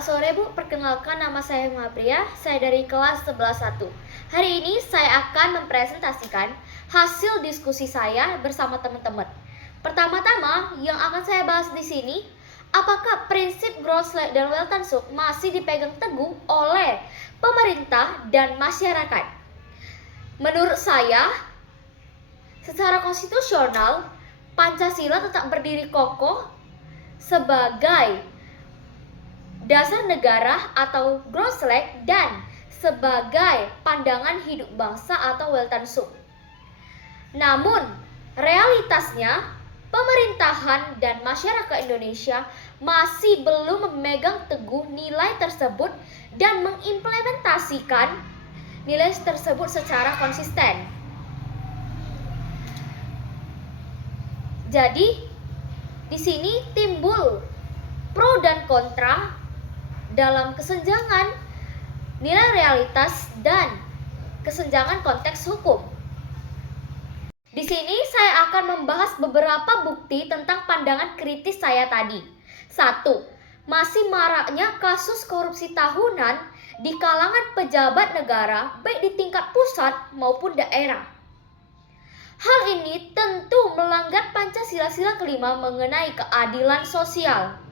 Selamat sore Bu, perkenalkan nama saya Mapria, saya dari kelas 11-1. Hari ini saya akan mempresentasikan hasil diskusi saya bersama teman-teman. Pertama-tama yang akan saya bahas di sini, apakah prinsip Gross-Schlick dan Weltanschuk masih dipegang teguh oleh pemerintah dan masyarakat? Menurut saya, secara konstitusional, Pancasila tetap berdiri kokoh sebagai dasar negara atau Gross-Schlick dan sebagai pandangan hidup bangsa atau Weltanschuk. Namun, realitasnya pemerintahan dan masyarakat Indonesia masih belum memegang teguh nilai tersebut dan mengimplementasikan nilai tersebut secara konsisten. Jadi, di sini timbul pro dan kontra dalam kesenjangan nilai realitas dan kesenjangan konteks hukum. Di sini saya akan membahas beberapa bukti tentang pandangan kritis saya tadi. 1. Masih maraknya kasus korupsi tahunan di kalangan pejabat negara baik di tingkat pusat maupun daerah. Hal ini tentu melanggar Pancasila sila kelima mengenai keadilan sosial.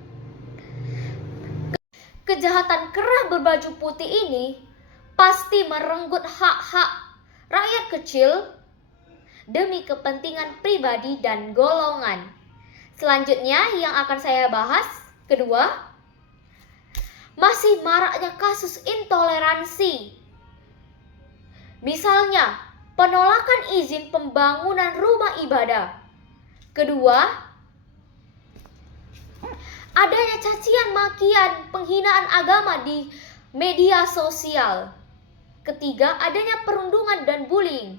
Kejahatan kerah berbaju putih ini pasti merenggut hak-hak rakyat kecil demi kepentingan pribadi dan golongan. Selanjutnya yang akan saya bahas, kedua, masih maraknya kasus intoleransi. Misalnya, penolakan izin pembangunan rumah ibadah. Kedua, adanya cacian makian penghinaan agama di media sosial. Ketiga, adanya perundungan dan bullying.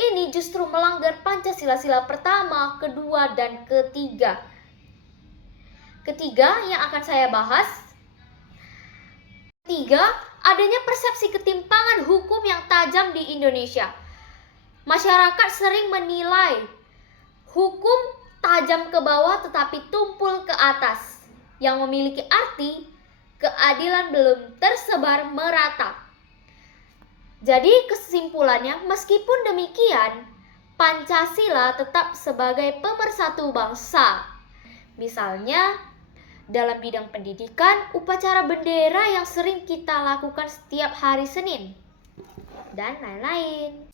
Ini justru melanggar Pancasila sila pertama, kedua, dan ketiga. Ketiga yang akan saya bahas. Ketiga, adanya persepsi ketimpangan hukum yang tajam di Indonesia. Masyarakat sering menilai hukum tajam ke bawah tetapi tumpul ke atas, yang memiliki arti keadilan belum tersebar merata. Jadi kesimpulannya, meskipun demikian, Pancasila tetap sebagai pemersatu bangsa. Misalnya, dalam bidang pendidikan, upacara bendera yang sering kita lakukan setiap hari Senin, dan lain-lain.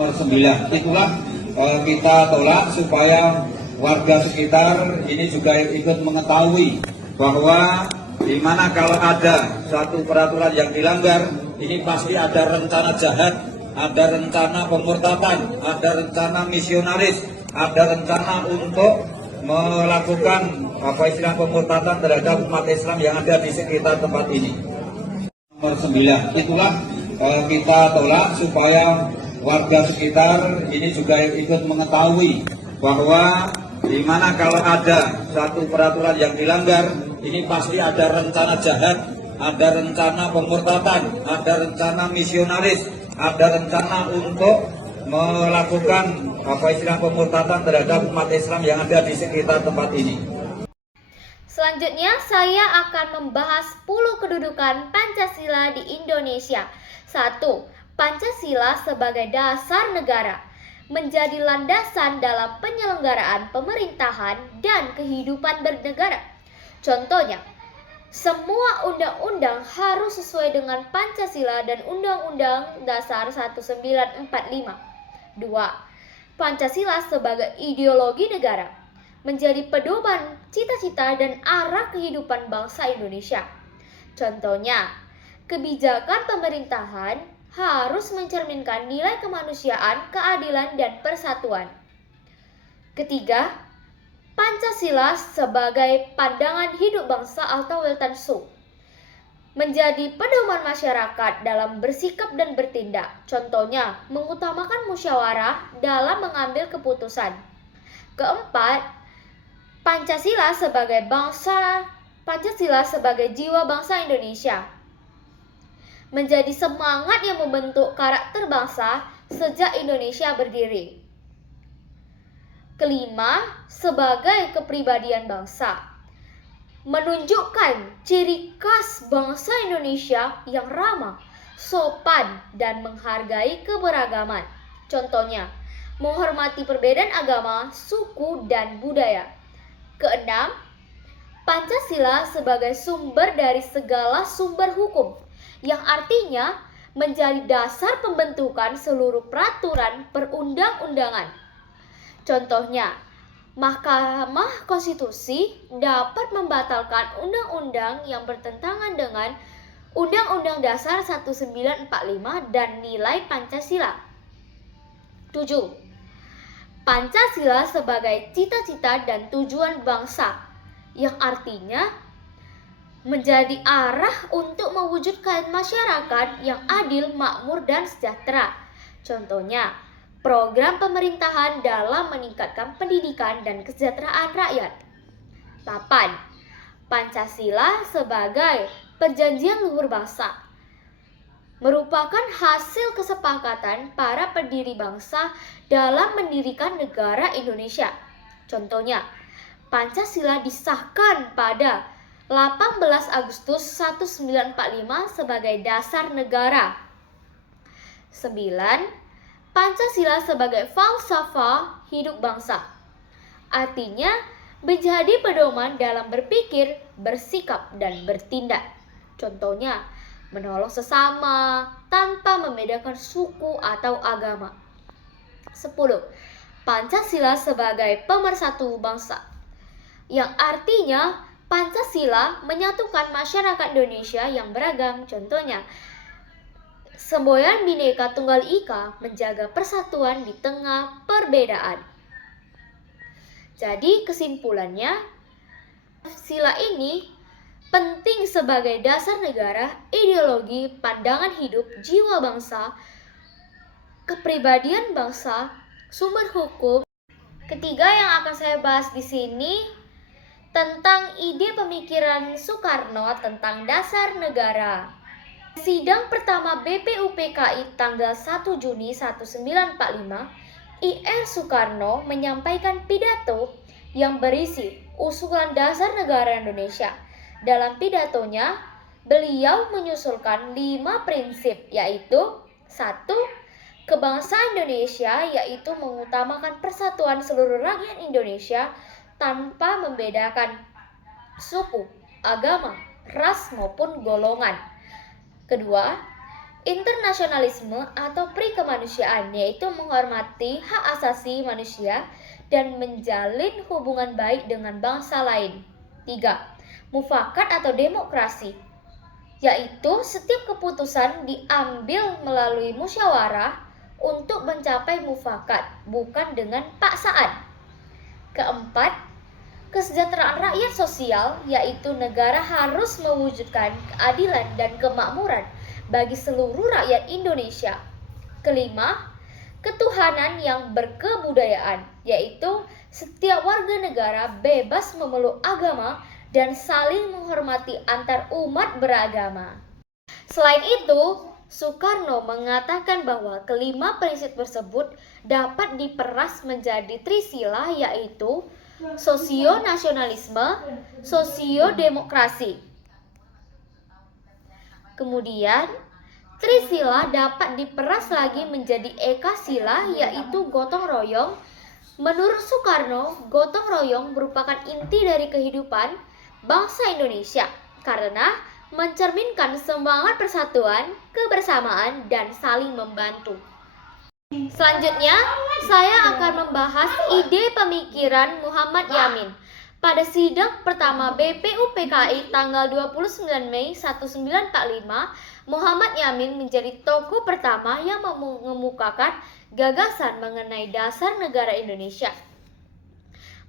Nomor 9, itulah kita tolak supaya warga sekitar ini juga ikut mengetahui bahwa di mana kalau ada suatu peraturan yang dilanggar, ini pasti ada rencana jahat, ada rencana pemurtadan, ada rencana misionaris, ada rencana untuk melakukan istilah pemurtadan terhadap umat Islam yang ada di sekitar tempat ini. Nomor 9, itulah kita tolak supaya warga sekitar ini juga ikut mengetahui bahwa di mana kalau ada satu peraturan yang dilanggar, ini pasti ada rencana jahat, ada rencana pemurtadan, ada rencana misionaris, ada rencana untuk melakukan istilah pemurtadan terhadap umat Islam yang ada di sekitar tempat ini. Selanjutnya saya akan membahas 10 kedudukan Pancasila di Indonesia. 1. Pancasila sebagai dasar negara menjadi landasan dalam penyelenggaraan pemerintahan dan kehidupan bernegara. Contohnya, semua undang-undang harus sesuai dengan Pancasila dan Undang-Undang Dasar 1945. 2. Pancasila sebagai ideologi negara menjadi pedoman cita-cita dan arah kehidupan bangsa Indonesia. Contohnya, kebijakan pemerintahan harus mencerminkan nilai kemanusiaan, keadilan, dan persatuan. Ketiga, Pancasila sebagai pandangan hidup bangsa atau Weltanschuk menjadi pedoman masyarakat dalam bersikap dan bertindak. Contohnya, mengutamakan musyawarah dalam mengambil keputusan. Keempat, Pancasila sebagai jiwa bangsa Indonesia. Menjadi semangat yang membentuk karakter bangsa sejak Indonesia berdiri. Kelima, sebagai kepribadian bangsa. Menunjukkan ciri khas bangsa Indonesia yang ramah, sopan, dan menghargai keberagaman. Contohnya, menghormati perbedaan agama, suku, dan budaya. Keenam, Pancasila sebagai sumber dari segala sumber hukum, yang artinya menjadi dasar pembentukan seluruh peraturan perundang-undangan. Contohnya, Mahkamah Konstitusi dapat membatalkan undang-undang yang bertentangan dengan Undang-Undang Dasar 1945 dan nilai Pancasila. 7. Pancasila sebagai cita-cita dan tujuan bangsa, yang artinya menjadi arah untuk mewujudkan masyarakat yang adil, makmur, dan sejahtera. Contohnya, program pemerintahan dalam meningkatkan pendidikan dan kesejahteraan rakyat. 8. Pancasila sebagai perjanjian luhur bangsa, merupakan hasil kesepakatan para pendiri bangsa dalam mendirikan negara Indonesia. Contohnya, Pancasila disahkan pada 18 Agustus 1945 sebagai dasar negara. 9. Pancasila sebagai falsafah hidup bangsa, artinya menjadi pedoman dalam berpikir, bersikap, dan bertindak. Contohnya, menolong sesama tanpa membedakan suku atau agama. 10. Pancasila sebagai pemersatu bangsa, yang artinya Pancasila menyatukan masyarakat Indonesia yang beragam. Contohnya, semboyan Bhinneka Tunggal Ika menjaga persatuan di tengah perbedaan. Jadi kesimpulannya, Pancasila ini penting sebagai dasar negara, ideologi, pandangan hidup, jiwa bangsa, kepribadian bangsa, sumber hukum. Ketiga yang akan saya bahas di sini tentang ide pemikiran Soekarno tentang dasar negara. Sidang pertama BPUPKI tanggal 1 Juni 1945, Ir Soekarno menyampaikan pidato yang berisi usulan dasar negara Indonesia. Dalam pidatonya, beliau menyusulkan 5 prinsip, yaitu 1. Kebangsaan Indonesia, yaitu mengutamakan persatuan seluruh rakyat Indonesia tanpa membedakan suku, agama, ras maupun golongan. Kedua, internasionalisme atau perikemanusiaan, yaitu menghormati hak asasi manusia dan menjalin hubungan baik dengan bangsa lain. 3. Mufakat atau demokrasi, yaitu setiap keputusan diambil melalui musyawarah untuk mencapai mufakat, bukan dengan paksaan. Keempat, kesejahteraan rakyat sosial, yaitu negara harus mewujudkan keadilan dan kemakmuran bagi seluruh rakyat Indonesia. Kelima, ketuhanan yang berkebudayaan, yaitu setiap warga negara bebas memeluk agama dan saling menghormati antar umat beragama. Selain itu, Soekarno mengatakan bahwa kelima prinsip tersebut dapat diperas menjadi trisila, yaitu sosio-nasionalisme, sosio-demokrasi. Kemudian, trisila dapat diperas lagi menjadi ekasila, yaitu gotong royong. Menurut Soekarno, gotong royong merupakan inti dari kehidupan bangsa Indonesia karena mencerminkan semangat persatuan, kebersamaan, dan saling membantu. Selanjutnya, saya akan membahas ide pemikiran Muhammad Yamin. Pada sidang pertama BPUPKI tanggal 29 Mei 1945, Muhammad Yamin menjadi tokoh pertama yang mengemukakan gagasan mengenai dasar negara Indonesia.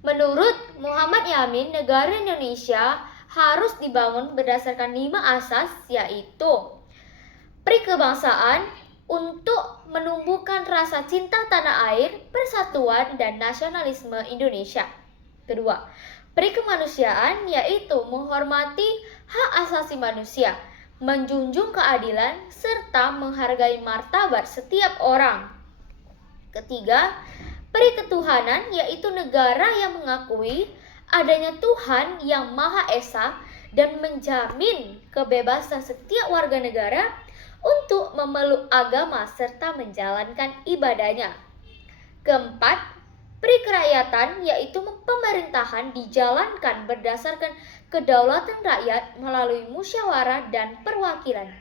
Menurut Muhammad Yamin, negara Indonesia harus dibangun berdasarkan 5 asas, yaitu perikebangsaan untuk menumbuhkan rasa cinta tanah air, persatuan, dan nasionalisme Indonesia. Kedua, perikemanusiaan yaitu menghormati hak asasi manusia, menjunjung keadilan, serta menghargai martabat setiap orang. Ketiga, periketuhanan yaitu negara yang mengakui adanya Tuhan yang Maha Esa dan menjamin kebebasan setiap warga negara untuk memeluk agama serta menjalankan ibadahnya. Keempat, perikerakyatan yaitu pemerintahan dijalankan berdasarkan kedaulatan rakyat melalui musyawarah dan perwakilan.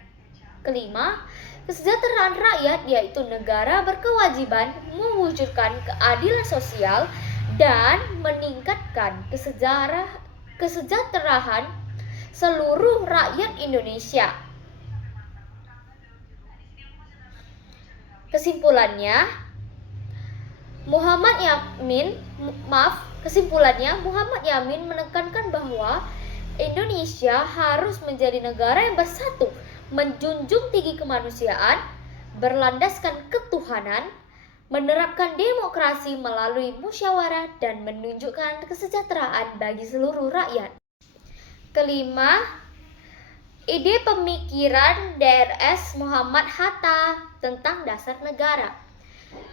Kelima, kesejahteraan rakyat yaitu negara berkewajiban mewujudkan keadilan sosial dan meningkatkan kesejahteraan seluruh rakyat Indonesia. Kesimpulannya, Muhammad Yamin menekankan bahwa Indonesia harus menjadi negara yang bersatu, menjunjung tinggi kemanusiaan, berlandaskan ketuhanan, menerapkan demokrasi melalui musyawarah, dan menunjukkan kesejahteraan bagi seluruh rakyat. Kelima, ide pemikiran Drs. Muhammad Hatta tentang dasar negara.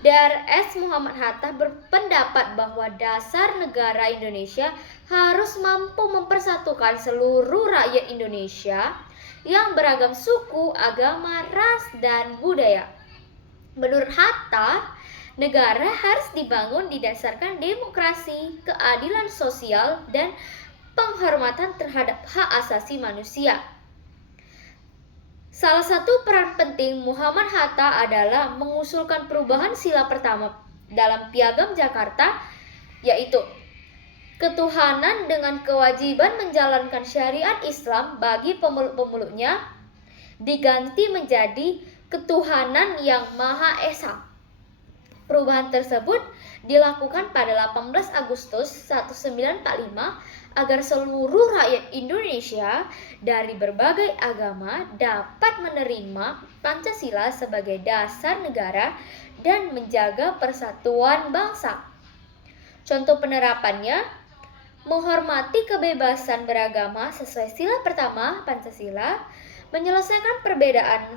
Drs. Muhammad Hatta berpendapat bahwa dasar negara Indonesia harus mampu mempersatukan seluruh rakyat Indonesia yang beragam suku, agama, ras, dan budaya. Menurut Hatta, negara harus dibangun didasarkan demokrasi, keadilan sosial, dan penghormatan terhadap hak asasi manusia. Salah satu peran penting Muhammad Hatta adalah mengusulkan perubahan sila pertama dalam Piagam Jakarta, yaitu ketuhanan dengan kewajiban menjalankan syariat Islam bagi pemeluk-pemeluknya diganti menjadi ketuhanan yang Maha Esa. Perubahan tersebut dilakukan pada 18 Agustus 1945 agar seluruh rakyat Indonesia dari berbagai agama dapat menerima Pancasila sebagai dasar negara dan menjaga persatuan bangsa. Contoh penerapannya, menghormati kebebasan beragama sesuai sila pertama Pancasila, menyelesaikan perbedaan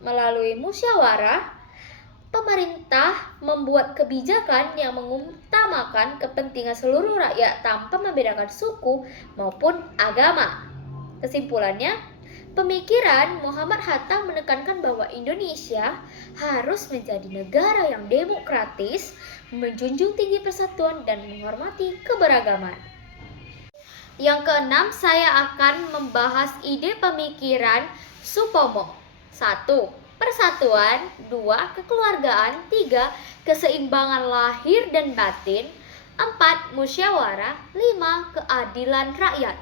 melalui musyawarah. Pemerintah membuat kebijakan yang mengutamakan kepentingan seluruh rakyat tanpa membedakan suku maupun agama. Kesimpulannya, pemikiran Muhammad Hatta menekankan bahwa Indonesia harus menjadi negara yang demokratis, menjunjung tinggi persatuan, dan menghormati keberagaman. Yang keenam, saya akan membahas ide pemikiran Supomo. 1. Persatuan. 2. Kekeluargaan. 3. Keseimbangan lahir dan batin. 4. Musyawarah. 5. Keadilan rakyat.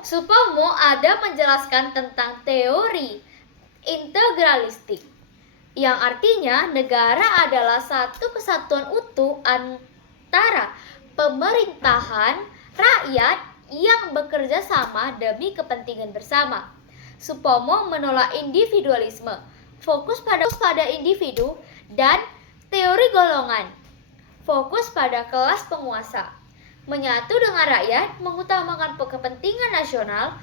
Supomo ada menjelaskan tentang teori integralistik, yang artinya negara adalah satu kesatuan utuh antara pemerintahan, rakyat yang bekerja sama demi kepentingan bersama. Supomo menolak individualisme, fokus pada individu, dan teori golongan, fokus pada kelas penguasa. Menyatu dengan rakyat, mengutamakan kepentingan nasional,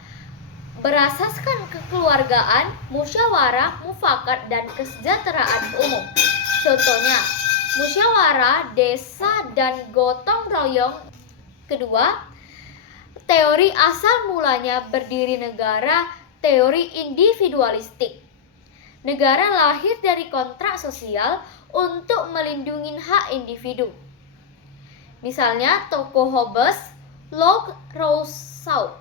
berasaskan kekeluargaan, musyawarah, mufakat, dan kesejahteraan umum. Contohnya, musyawarah, desa, dan gotong royong. Kedua, teori asal mulanya berdiri negara, teori individualistik. Negara lahir dari kontrak sosial untuk melindungi hak individu. Misalnya, tokoh Hobbes, Locke, Rousseau.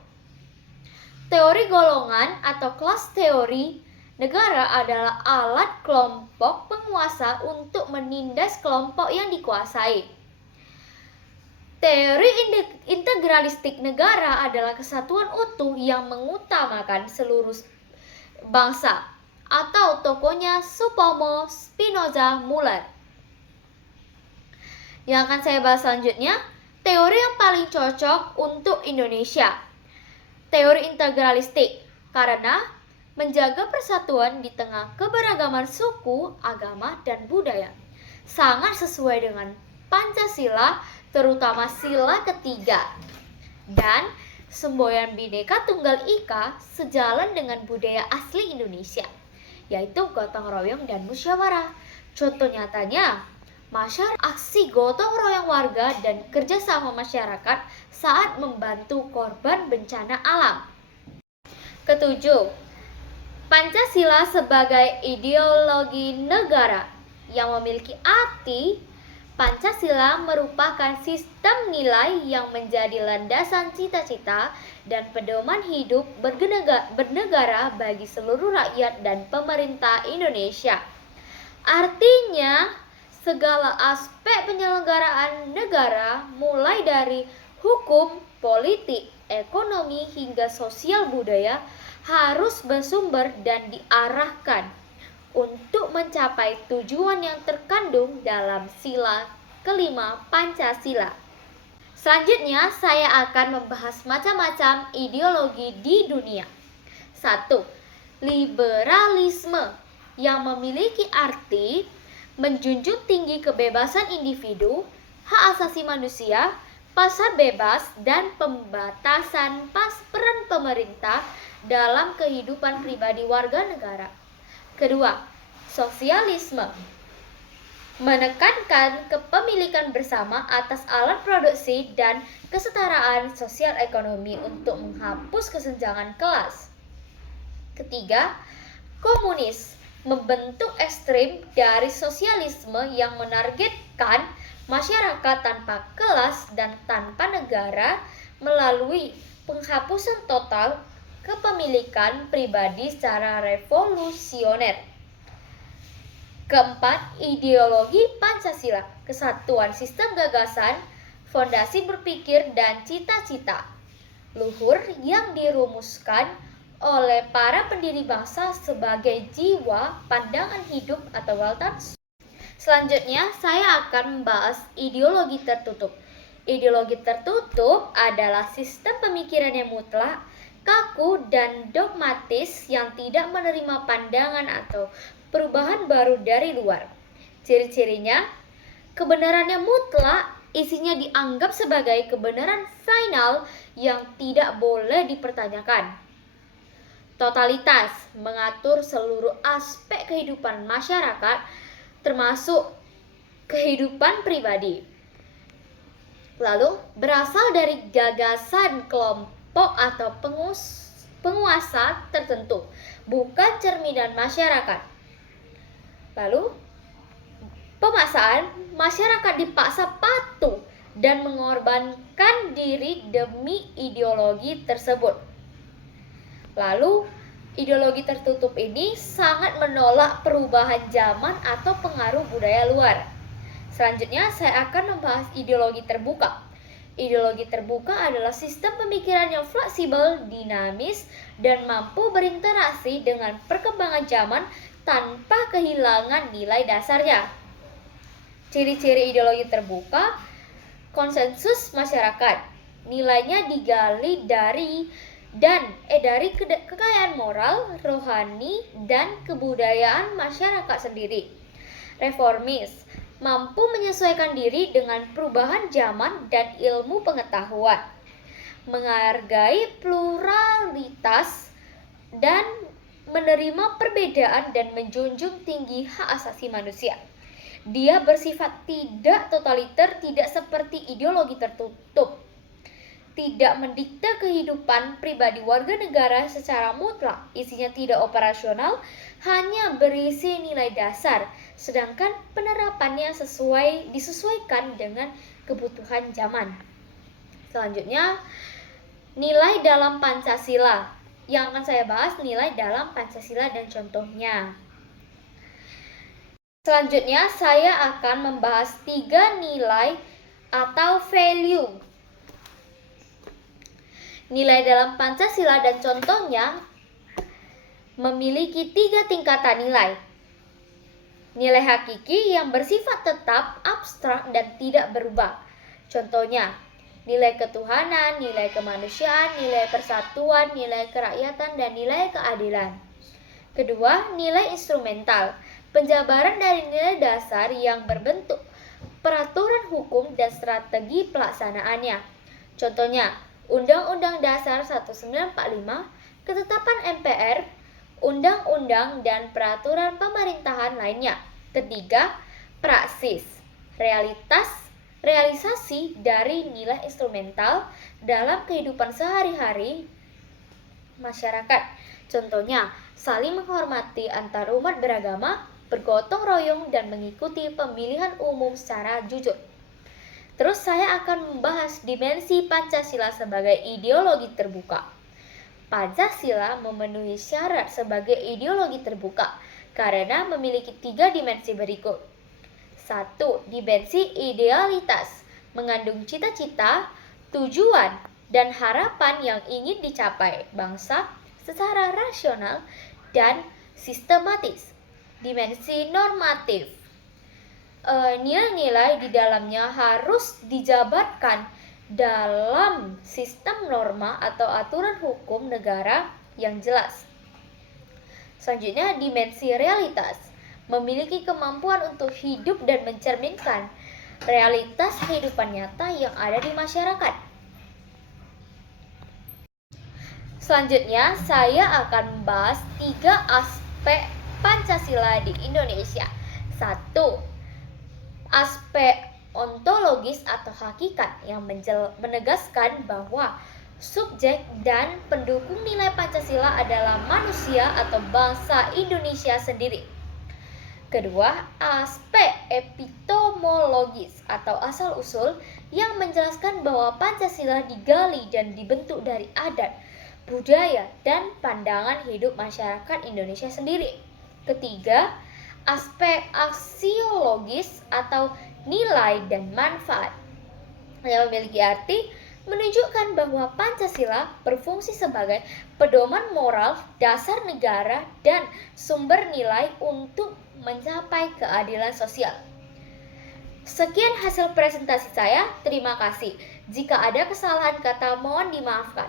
Teori golongan atau kelas teori, negara adalah alat kelompok penguasa untuk menindas kelompok yang dikuasai. Teori integralistik negara adalah kesatuan utuh yang mengutamakan seluruh bangsa, atau tokohnya Supomo, Spinoza, Muller. Yang akan saya bahas selanjutnya, teori yang paling cocok untuk Indonesia. teori integralistik karena menjaga persatuan di tengah keberagaman suku, agama, dan budaya. Sangat sesuai dengan Pancasila, terutama sila ketiga. Dan semboyan Bhinneka Tunggal Ika sejalan dengan budaya asli Indonesia, yaitu gotong royong dan musyawarah. Contoh nyatanya, aksi gotong royong warga dan kerjasama masyarakat saat membantu korban bencana alam. Ketujuh, Pancasila sebagai ideologi negara yang memiliki arti Pancasila merupakan sistem nilai yang menjadi landasan cita-cita dan pedoman hidup bernegara bagi seluruh rakyat dan pemerintah Indonesia. Artinya, segala aspek penyelenggaraan negara mulai dari hukum, politik, ekonomi hingga sosial budaya harus bersumber dan diarahkan untuk mencapai tujuan yang terkandung dalam sila kelima Pancasila. Selanjutnya, saya akan membahas macam-macam ideologi di dunia. 1. Liberalisme yang memiliki arti menjunjung tinggi kebebasan individu, hak asasi manusia, pasar bebas, dan pembatasan peran pemerintah dalam kehidupan pribadi warga negara. Kedua, sosialisme menekankan kepemilikan bersama atas alat produksi dan kesetaraan sosial ekonomi untuk menghapus kesenjangan kelas. Ketiga, komunis membentuk ekstrim dari sosialisme yang menargetkan masyarakat tanpa kelas dan tanpa negara melalui penghapusan total kepemilikan pribadi secara revolusioner. Keempat, ideologi Pancasila, kesatuan sistem gagasan, fondasi berpikir dan cita-cita luhur yang dirumuskan oleh para pendiri bangsa sebagai jiwa pandangan hidup atau Waltz. Selanjutnya, saya akan membahas ideologi tertutup. Ideologi tertutup adalah sistem pemikiran yang mutlak, kaku, dan dogmatis yang tidak menerima pandangan atau perubahan baru dari luar. Ciri-cirinya, kebenarannya mutlak, isinya dianggap sebagai kebenaran final yang tidak boleh dipertanyakan. Totalitas mengatur seluruh aspek kehidupan masyarakat, termasuk kehidupan pribadi. Lalu, berasal dari gagasan kelompok atau penguasa tertentu, bukan cerminan masyarakat. Lalu, pemaksaan masyarakat dipaksa patuh dan mengorbankan diri demi ideologi tersebut. Lalu, ideologi tertutup ini sangat menolak perubahan zaman atau pengaruh budaya luar. Selanjutnya, saya akan membahas ideologi terbuka. Ideologi terbuka adalah sistem pemikiran yang fleksibel, dinamis, dan mampu berinteraksi dengan perkembangan zaman tanpa kehilangan nilai dasarnya. Ciri-ciri ideologi terbuka: konsensus masyarakat, nilainya digali dari kekayaan moral, rohani, dan kebudayaan masyarakat sendiri. Reformis, mampu menyesuaikan diri dengan perubahan zaman dan ilmu pengetahuan, menghargai pluralitas dan menerima perbedaan dan menjunjung tinggi hak asasi manusia. Dia bersifat tidak totaliter, tidak seperti ideologi tertutup, tidak mendikte kehidupan pribadi warga negara secara mutlak, isinya tidak operasional, hanya berisi nilai dasar, sedangkan penerapannya disesuaikan dengan kebutuhan zaman. Selanjutnya, nilai dalam Pancasila. Yang akan saya bahas nilai dalam Pancasila dan contohnya. Selanjutnya, saya akan membahas 3 nilai atau value. Nilai dalam Pancasila dan contohnya memiliki 3 tingkatan nilai. Nilai hakiki yang bersifat tetap, abstrak, dan tidak berubah. Contohnya, nilai ketuhanan, nilai kemanusiaan, nilai persatuan, nilai kerakyatan, dan nilai keadilan. Kedua, nilai instrumental, penjabaran dari nilai dasar yang berbentuk peraturan hukum dan strategi pelaksanaannya. Contohnya, Undang-Undang Dasar 1945, ketetapan MPR, undang-undang dan peraturan pemerintahan lainnya. Ketiga, praksis, realisasi dari nilai instrumental dalam kehidupan sehari-hari masyarakat. Contohnya, saling menghormati antar umat beragama, bergotong royong, dan mengikuti pemilihan umum secara jujur. Terus saya akan membahas dimensi Pancasila sebagai ideologi terbuka. Pancasila memenuhi syarat sebagai ideologi terbuka karena memiliki 3 dimensi berikut. 1. Dimensi idealitas, mengandung cita-cita, tujuan, dan harapan yang ingin dicapai bangsa secara rasional dan sistematis. Dimensi normatif, nilai-nilai di dalamnya harus dijabarkan dalam sistem norma atau aturan hukum negara yang jelas. Selanjutnya, dimensi realitas, memiliki kemampuan untuk hidup dan mencerminkan realitas kehidupan nyata yang ada di masyarakat. Selanjutnya, saya akan membahas 3 aspek Pancasila di Indonesia. 1. Aspek ontologis atau hakikat yang menegaskan bahwa subjek dan pendukung nilai Pancasila adalah manusia atau bangsa Indonesia sendiri. Kedua, aspek epistemologis atau asal-usul yang menjelaskan bahwa Pancasila digali dan dibentuk dari adat, budaya, dan pandangan hidup masyarakat Indonesia sendiri. Ketiga, aspek aksiologis atau nilai dan manfaat yang memiliki arti menunjukkan bahwa Pancasila berfungsi sebagai pedoman moral, dasar negara, dan sumber nilai untuk mencapai keadilan sosial. Sekian hasil presentasi saya, terima kasih. Jika ada kesalahan kata mohon dimaafkan.